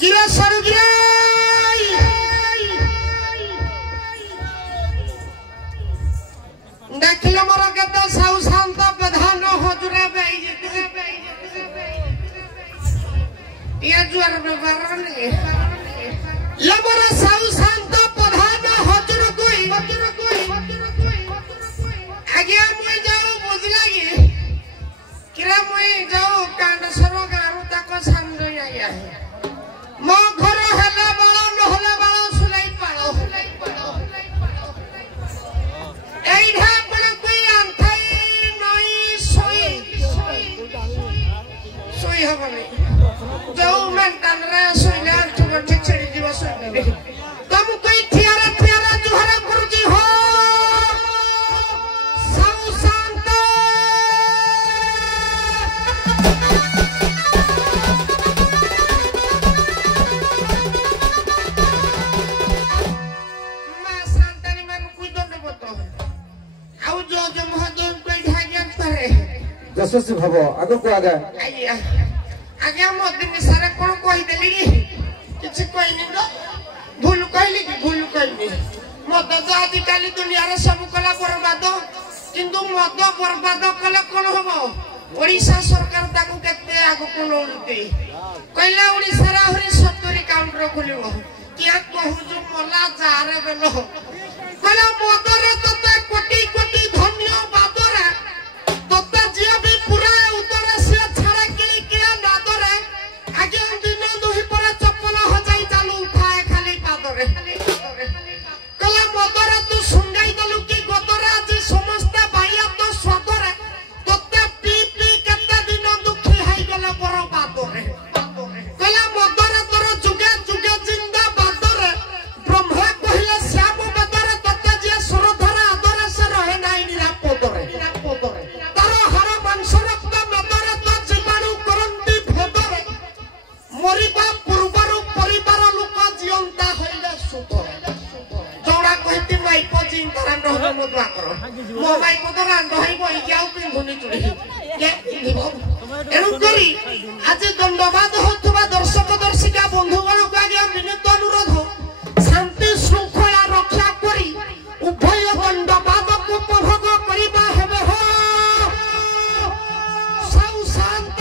Kira sarugira देखलो मोर कत साउ शांत प्रधान हजुरे ये जुआर बरने ये मोर साउ शांत प्रधान हजुर कोई आगे मुई जाऊ बुझला की किरा मुई जाऊ कांड सरो गारू ताको सामने आया मो घर हला बाळो नहला बाळो सुलाई पाळो एइढा पण कोई अंथाई नई सोई हबनी जाऊ मेंटल रे सोइला तुम ठीक छड़ी दिवस सोइले तुम कोई थियारा जुहरा गुरुजी हो साउ शांत जसोसी भव आगो को आगे आगे हम दिन सारा कोन कहि देली किछ कहिनी तो भूल कहली कि भूल कहली मद तो आज काली दुनिया रे सब कला बर्बाद किंतु मद बर्बाद कले कोन होबो ओडिसा सरकार ताकू केते आगो को लोनते कहला ओडिसा रा हरि 70 काउंटर खोलिबो किया कहू जो मला जारे बेलो कहला मदरे तते कोटी कोटी धन्यवाद रे तते जिया भी पूरा उतर से छाड़ा किली किला नादरे आगे दिन दुही पर चप्पल हो जाई चालू उठाए खाली पादरे कहला मदरे तू सुंगाई दलु की गदरे आज समस्त भाइया तो स्वदरे तते पी पी केते दिन दुखी हाई गले पर पादरे कहला मदरे तोर जुगे जुगे जिंदा बादरे ब्रह्मा कहिले श्याम बदरे तते जे सरधरा आदरे से रहे नाही निरापदरे तार हर वंश रक्त मदरे तो जीवाणु करंती भदरे मरिबा पूर्वरु परिवार लोक जीवंता होइले सुधरे जोड़ा कहती माई को चिंतारान रहबो मदुआ करो मो माई को तो रान रही बई जाऊ पिंधुनी चुड़ी के दिबो एनु करी आज दंडवाद होतबा दर्शक दर्शिका बंधुगण को आगे विनीत अनुरोध शांति श्रृंखला रक्षा करी उभय दंडवाद को उपभोग करिबा हेबे हो साउ शांत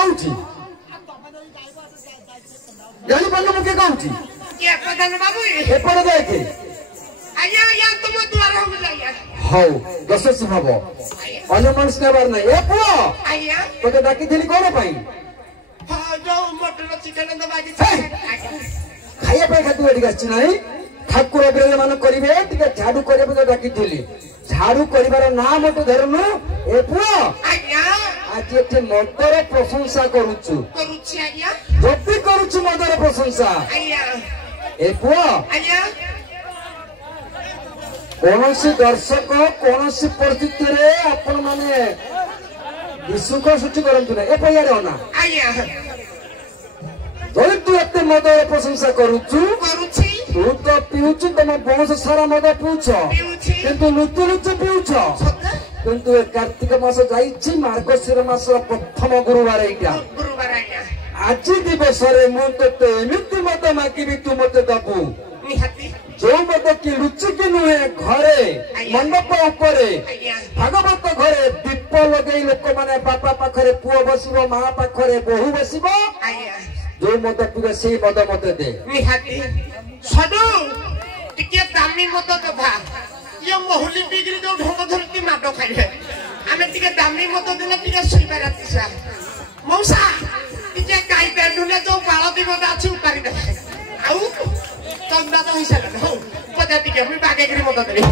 कहूची जानी पालो मुके कहूची ये प्रधान बाबू एपड़ देखे आया या तुम द्वार हो गया हौ दशसी भाव अन्य मनुष्य नेबार नहीं ए पुओ आया तोते डाकी थिली कोन पई हां जो मटन चिकन दबाजी खाइया पे खातु एडी गछि नाही ठाकुर बिराज मान करिवे टिके झाड़ू करिवे तो डाकी थिली झाड़ू करिवार नाम तो धरनु ए पुओ आया आज एते मदर प्रशंसा करूछु आया जति करूछु मदर प्रशंसा आया ए पुओ आया कौनसी दर्शक कौनसी परिस्थिति रे आपण माने विसुख सृष्टि करंतु ना ए पयारे होना आया जदि तू एते मदर प्रशंसा करूछु तू तो पिउछु तम वंश सारा मद पिउछ किंतु लुचु लुचु पिउछ किंतु ए कार्तिक मास जाईछि मार्गशीर मास प्रथम गुरुवार एटा गुरुवार आया आज दिवस रे मु तते एमिति मत मागिबी तू मते दबु निहाती जो मत कि लुचि कि नुहे घरे मंडप उपरे भागवत घरे दीप लगे लोक माने बापा पाखरे पुओ बसिबो मां पाखरे बहु बसिबो जो मत पिबे सेही मद मते दे निहाती सडू टिके दामी मत दबा ये मोहली बिगरी जो ढोक धरती माडो खाइले आमे टिके दामी मत देले टिके सुइबा राती सा मौसा टिके काई पेडुले जो बाळती मत अछि उतारी दे आउ तंदा तो हिसाब हो पता टिके मी बागे गिरी मत देले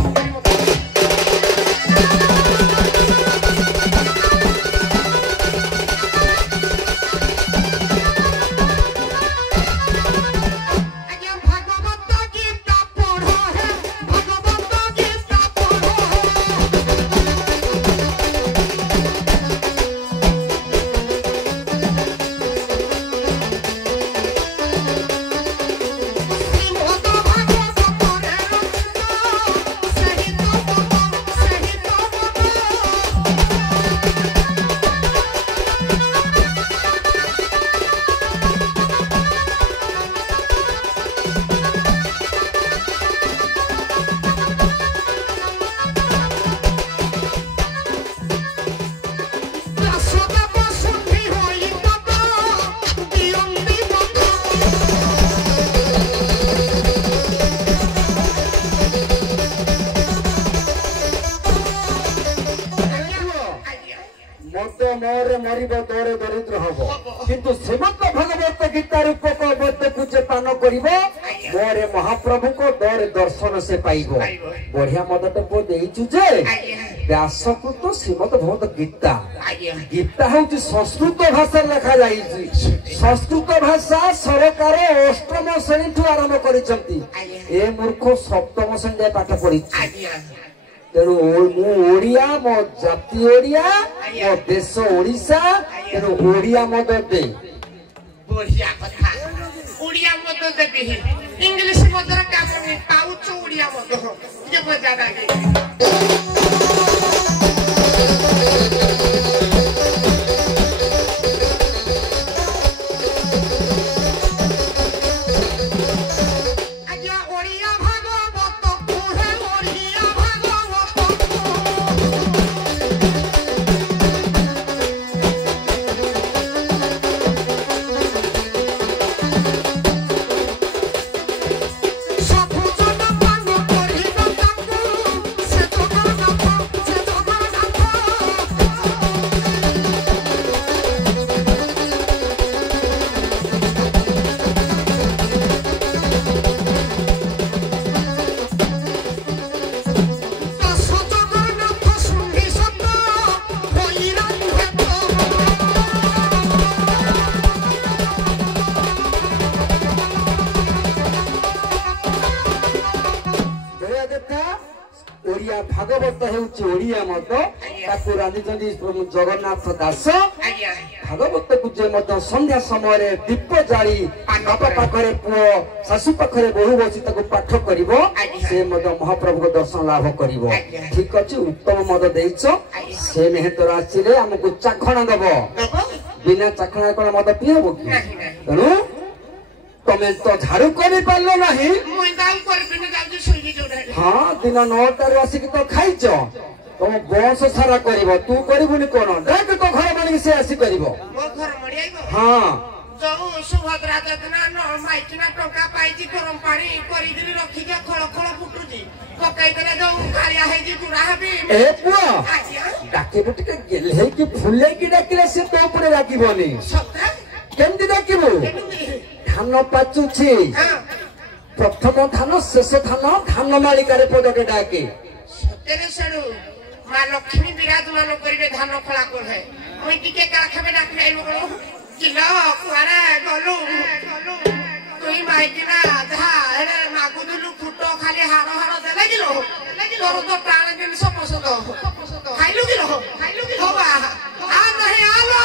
तोरे दरिद्र हबो किंतु श्रीमद् भगवत गीता रूपक मध्य पूजे पान करिबो मोरे महाप्रभु को दर दर्शन से पाइबो बढ़िया मद तो देइछु जे व्यास को तो श्रीमद् भगवत गीता गीता होची संस्कृत भाषा लिखा जाईछि संस्कृत भाषा सरकार अष्टम श्रेणी ठु आरंभ करिसंती ए मूर्ख सप्तम श्रेणी पाठ पढि तेणु मु ओडिया मो जाति ओडिया मो देश ओडिशा तेणु ओडिया मद दे बढ़िया कथा ओडिया मद देबी इंग्लिश मदर काम नहीं पाउच ओडिया मद ये मजा लागे भागवत हेउची ओडिया मत ताकू रांधिचंदी जगन्नाथ दास भागवत को जे मत संध्या समय दीप जाली बापा पाखरे पुओ सासू पाखरे बहु बसी ताकू पाठ करिवो से मत महाप्रभु को दर्शन लाभ करिवो ठीक अछि उत्तम मद देइछो से मेहतर आसीले हमकु चाखणा दबो बिना चाखणा कोन मद पियबो कि तनु तमे तो झाड़ू करि पालो नाही मुई दाउ कर बिना जाउ सोई जोडा हां दिन 9 टार आसी तो खाइछो तुम बंश सारा कर तू करबुनि कौन डाक तो घर मालिक से आसी कर ମୋ ଘର ମରିଆଇବ हाँ ଯୋଉ ସୁଭଦ୍ରା ଯୋଜନା ମାଇକିନା ଟଙ୍କା ପାଇଛି ଗରମ ପାଣି କରିକିରି ରଖିକି ଖୋଳ ଖୋଳ ଫୁଟୁଛି ପକେଇଦେଲେ ଯୋଉ କାଳିଆ ହେଇଛି ପୁରା ହେବି ए पुआ ଆଜ୍ଞା डाकिबु टिके गेले कि फुले कि डाकिले से तो ऊपर डाकिबनी ସତେ केमति डाकिबु धान पाचुछि ହଁ प्रथम धान शेष धान धान मालिकारे पदटे डाके ସତରେ ସେଠୁ ମା ଲକ୍ଷ୍ମୀ ବିରାଜମାନ କରିବେ ଧାନ ଖୋଳା କୋଳେ ମୁଇଁ ଟିକେ କାଖବେ ଡାକି ଆଇଲୁ କିଲ କୁଆଡେ ଗଲୁ ତୁଇ ମାଇକିନା ଯାହା ହେଡେ ମାଗୁଥିଲୁ ଫୁଟ ଖାଲି ହାର ହାର ଦେଲେ କିଲୋ ତୋର ତ ପ୍ରାଣ ଜିନିଷ ପସନ୍ଦ ଖାଇଲୁ କିଲୋ ହବା ଆ ନାହିଁ ଆଲୋ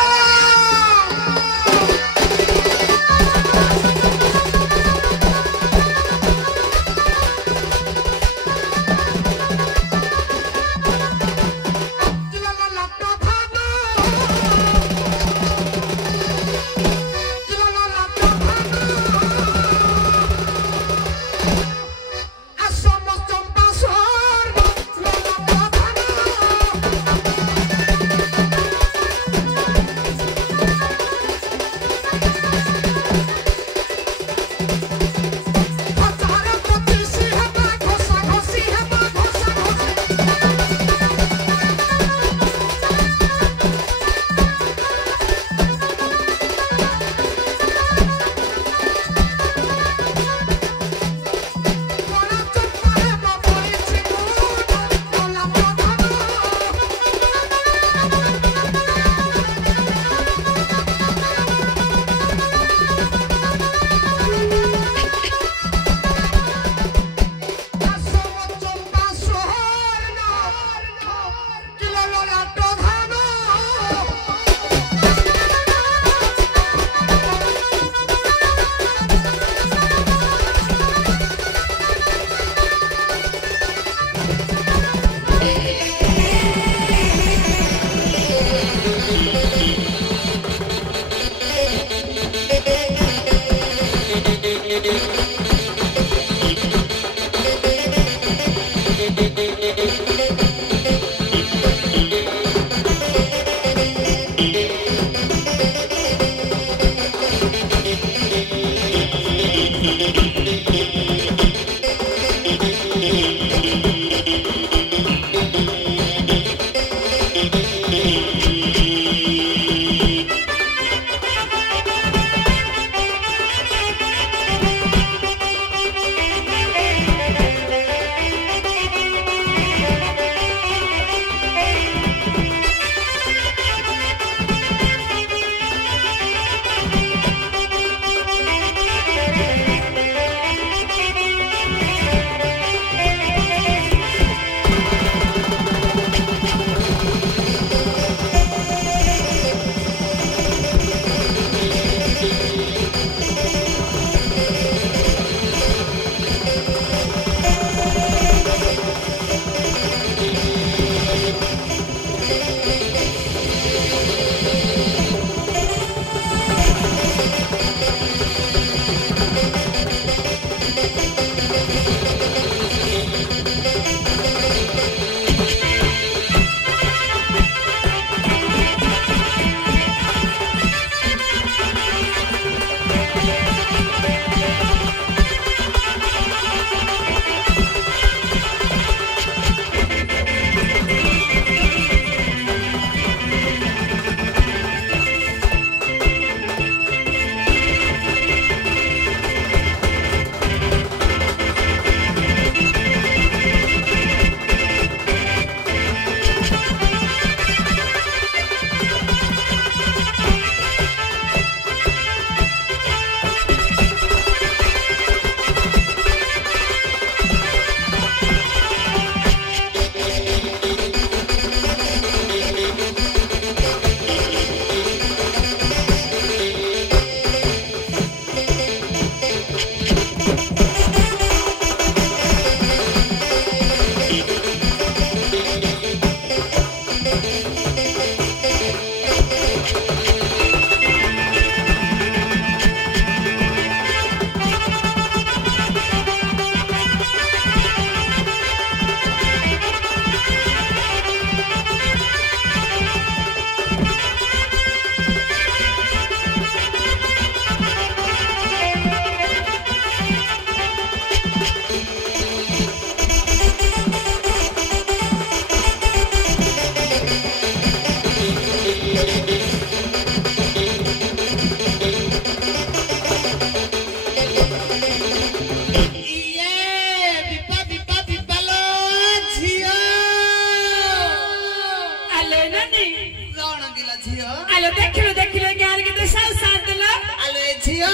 झियो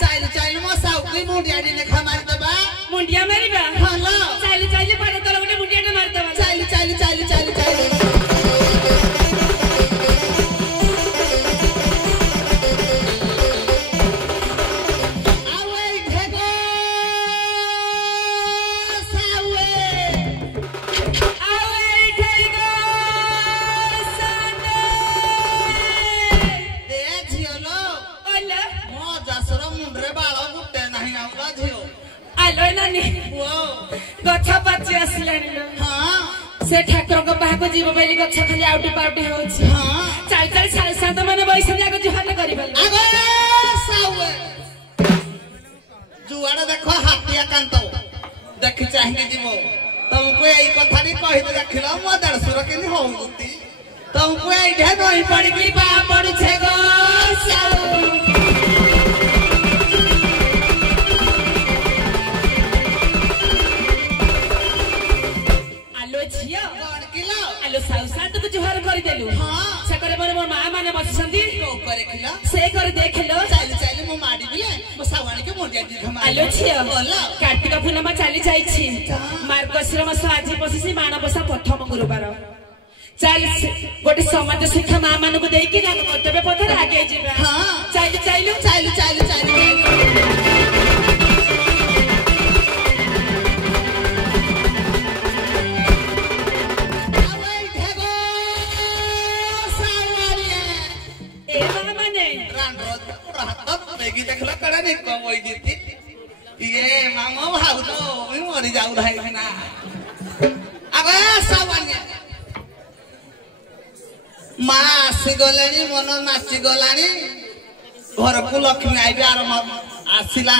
चाइल चाइल मो साउकी मुंडिया लेखा मारी दबा मुंडिया मारिबा हां चाइल चाइल पारे तले गोटे मुंडिया मारि दबा चाइल चाइल चाइल चाइल चाइल गछ पाची आसलानी से ठाकुर को बाहर जीव बेली गछ खाली आउटी पाउटी होछि चाल चाल साल सात माने बैसे जाको जुहात करिबल आगे सावे जुआड़ा देखो हाथिया कांतो देखि चाहिए जीवो तुमको एई कथानी कहि दे रखिलो मो दरसुर केनी होउती तुमको एई ढे नई पड़ी की बा पड़ी छे गो साउ जुहार कर देलु से करे मोर मां माने बसंती को करे खिला से करे देखलो चाली चाली मो माडी बिले मो सावाणी के मोडिया दी घमा आलो छियो कार्तिक पूर्णिमा चाली जाईछि मार्गशीर मास आजि पसिसि माणबसा प्रथम गुरुवार चाल गोटे समाज शिक्षा मां मान को देई कि कर्तव्य पथरे आगे जिबा हां चाली चाइलु चाली चाली चाली देखला कड़ा नहीं कम होई जीती ये मामा भाऊ तो मैं मरी जाऊ रहा है ना अबे सावन्य मां आसी गलेनी मन नाची गलानी घर को लक्ष्मी आइबे आरम आसिला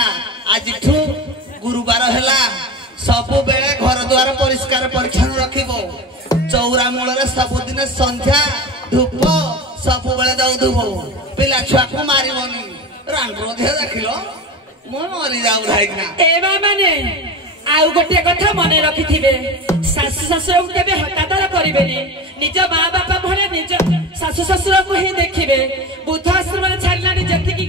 आजिठू गुरुवार हैला सब बेले घर द्वार परिष्कार परिच्छन्न रखिबो चौरा मूल रे सब दिन संध्या धूप सब बेले दउ धुबो पिला छुआ को मारिबोनी रानरोधे देखिलो मो मरी जाऊ राइना एबा माने आउ गोटे कथा मने रखिथिबे सासु ससुर केबे हतादर करिबेनी निज मां बापा भले निज सासु ससुर को ही देखिबे बुद्ध आश्रम रे छाड़लानी जति की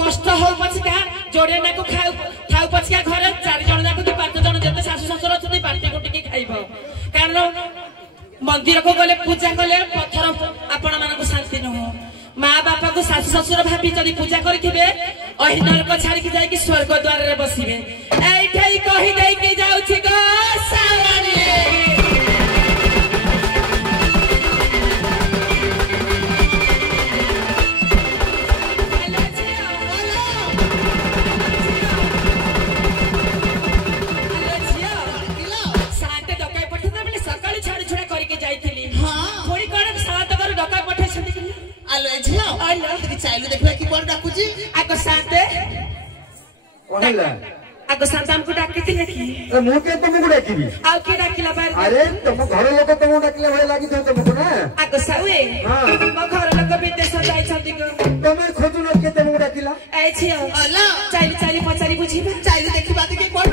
कष्ट हो पछका जोड़े ना को खाउ खाउ पछका घर चार जण जाको कि पांच जण जते सासु ससुर छथि पार्टी को टिकी खाइबो कारण मंदिर को गले पूजा कले पत्थर आपण मान को शांति न हो माँ बापा को सासु ससुर भाभी जदि पूजा करिथिबे ओहि नरक छाड़ी कि जाई कि स्वर्ग द्वार रे बसिबे एठै कहि देई कि जाउछि गो सावणी साते डकाई पठे त बले सकाळी छाड़ी छुड़ा करिके जाईथिली हां थोड़ी कण सात कर डकाई पठे छथि आलो झियो आलो चाइलु देखला कि कोन डाकुची आको साते कहला आको साते हमको डाकिथिले कि ए मु के तुमको डाकिबी आउ के डाकिला बार अरे तुम घर लोक तुमको डाकिले भय लागि तो तुमको ना आको सावे हां मो घर लोक विदेश जाई छथि को तुम खोजु न के तुमको डाकिला ए छियो आलो चाइली चाइली पचारी बुझिबा चाइलु देखिबा कि कोन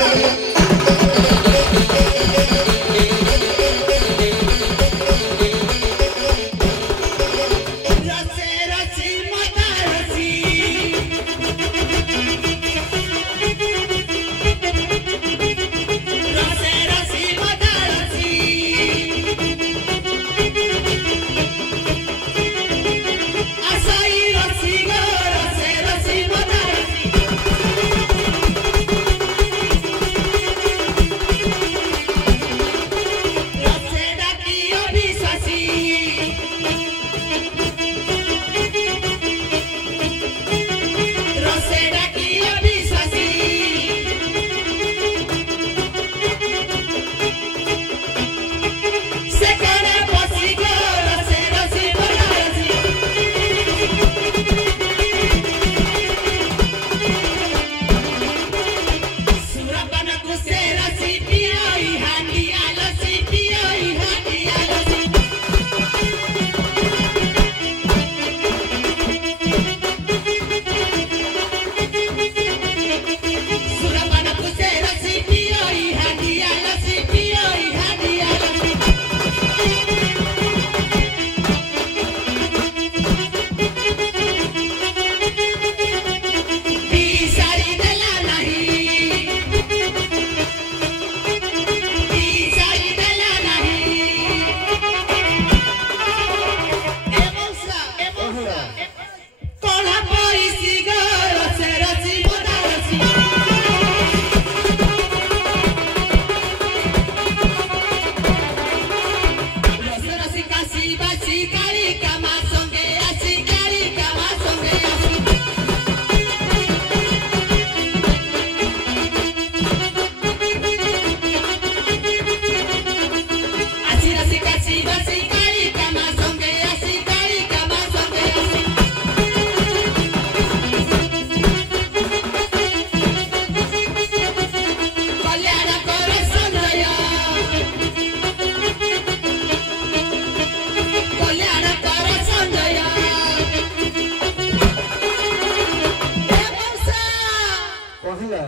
कहला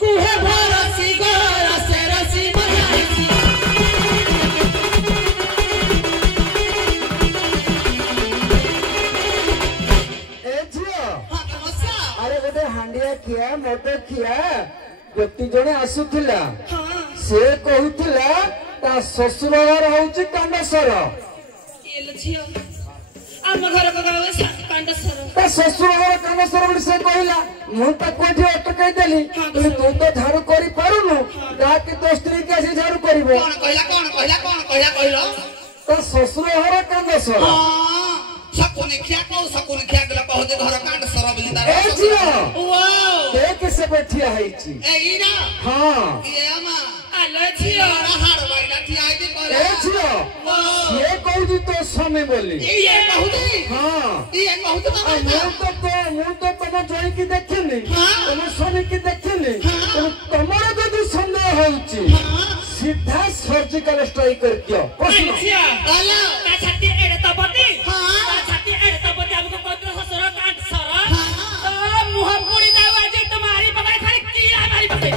कुहे भरसी गो रसे रसी बनाइसी ए झियो हां नमस्कार अरे गोटे हांडिया खिया मद खिया व्यक्ति जने आसुथिला हां से कहूथिला ता ससुर घर होउची कांडसर एल झियो आम घर को गावे कांडसर ता ससुर घर कांडसर बोली से कहला मु ता कोठी अटकाई देली तू तो झाड़ू करी पारुनु ता कि तो स्त्री के से झाड़ू करिवो कौन कहला ता ससुर घर कांडसर हां सकुने खिया गला कहते घर कांड सर बिली दार ए जियो वाओ देख से बैठिया हैची ए इना हां ये अमा आलो झियो हाड़ बाइला ठिया के करे ए जियो वाओ ये कहू तो समय बोली ये कहूदी हां ये कहूदी ମୁଁ ତ ତମ ଜୟ କି ଦେଖିନି ତମ ସ୍ୱାମୀ କି ଦେଖିନି ତମର ଯଦି ସନ୍ଦେହ ହଉଛି ସିଧା ସର୍ଜିକାଲ ଷ୍ଟ୍ରାଇକ୍ କରିଦିଅ झियो गाला ता छाती एड़े तबती हां ता छाती एड़े तबती हमको कोन ससुर कांडसर तो मुह पुड़ी दाऊ आज तुम्हारी पकाई खाली कीड़ा मारी पकाई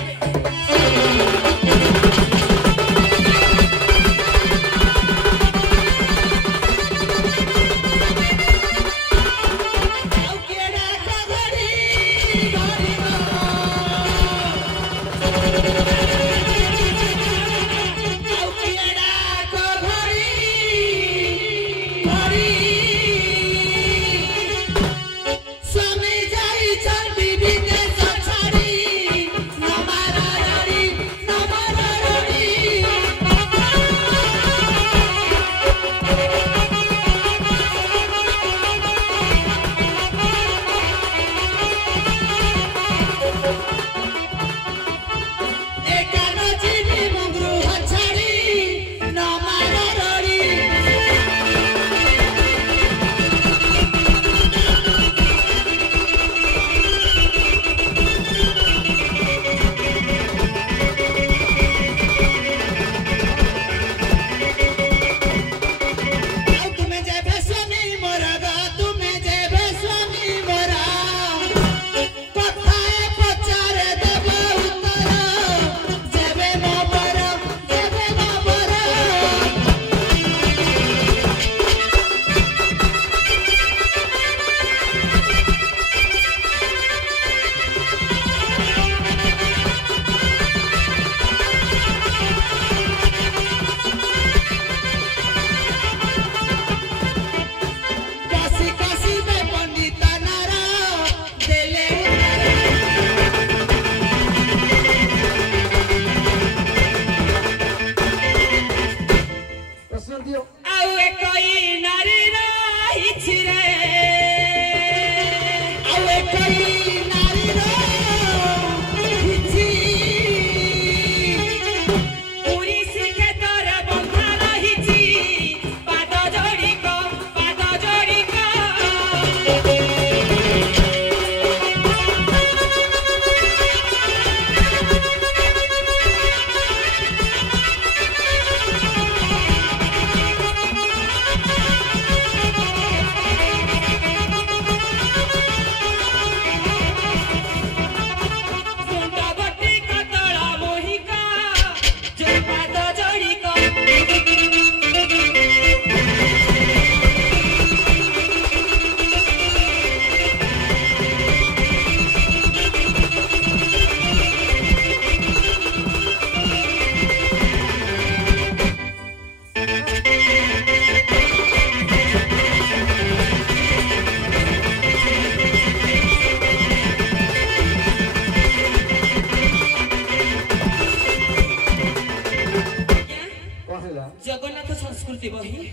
संस्कृति बही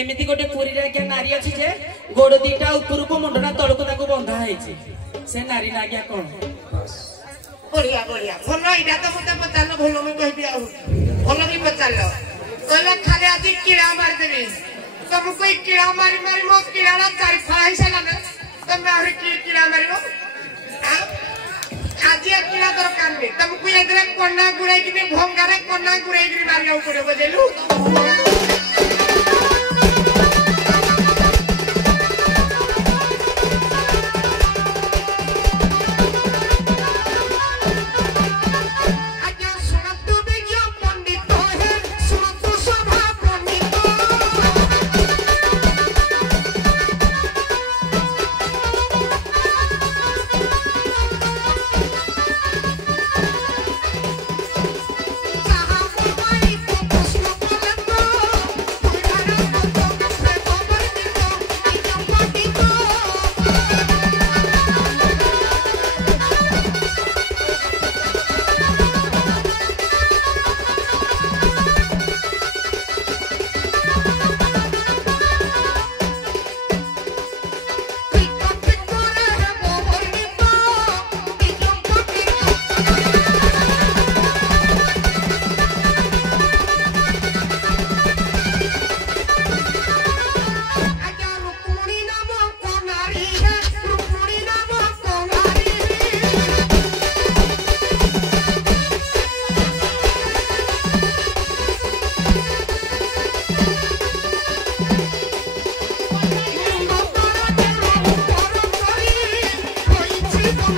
एमिति गोटे पुरी रे आज्ञा नारी अछि जे गोड़ दीटा ऊपर को मुंडना तळको ताको बंधा हैछि से नारी ना आज्ञा कोन बढ़िया बढ़िया भलो इडा तो मते पचालो भलो में कहबी आ भलो भी पचालो कहला खाली आदि कीड़ा मार देबी तब कोई कीड़ा मारी मारी मो कीड़ा ना चारि फाई से लगे तब मैं आरे कीड़ा मारिबो आजी कीड़ा दरकार नहीं तब कोई एदरे कोना गुराई कि भंगारे कोना गुराई कि मारिया ऊपर बजेलु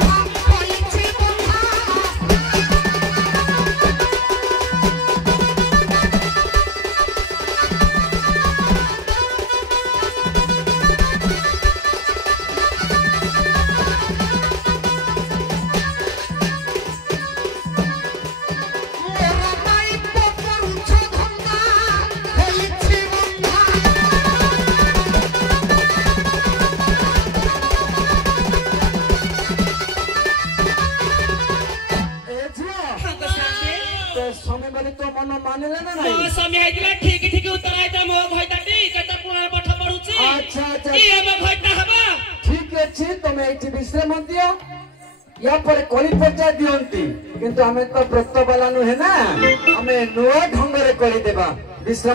ବନ୍ଧା ହୋଇଛି ବନ୍ଧା मानिले ना मो नहीं समय आइतला ठीक ठीक उत्तर आइता मो भइताटी केता पाठ पढुची अच्छा अच्छा ई हम भइता हबा ठीक अछि तमे एठी विश्राम दियो या पर कली पचा दियंती किंतु हमें तो व्रत वाला नु है ना हमें नुआ ढंग रे करी देबा विश्राम